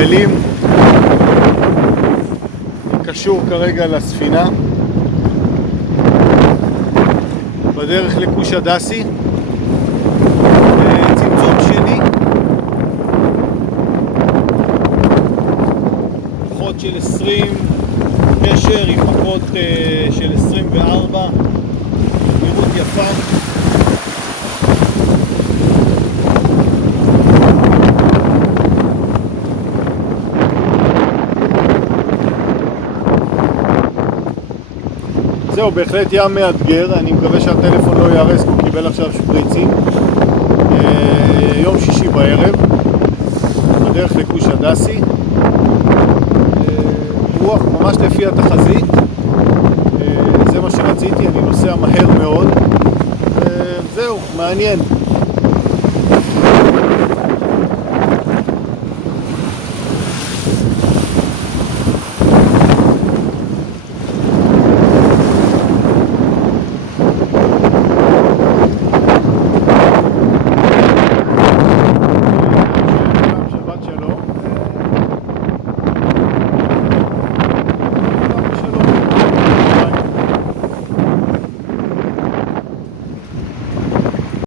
הגלים. קשור כרגע לספינה. בדרך לכוש הדסי. צמצום שני. לוחות של 20, קשר עם מכות של 24. נראות יפה. זהו, בהחלט ים מאתגר. אני מקווה שהטלפון לא יערס, הוא קיבל עכשיו שפריצים. יום שישי בערב, בדרך לכוש הדסי. רוח ממש לפי התחזית. זה מה שרציתי, אני נוסע מהר מאוד. זהו, מעניין.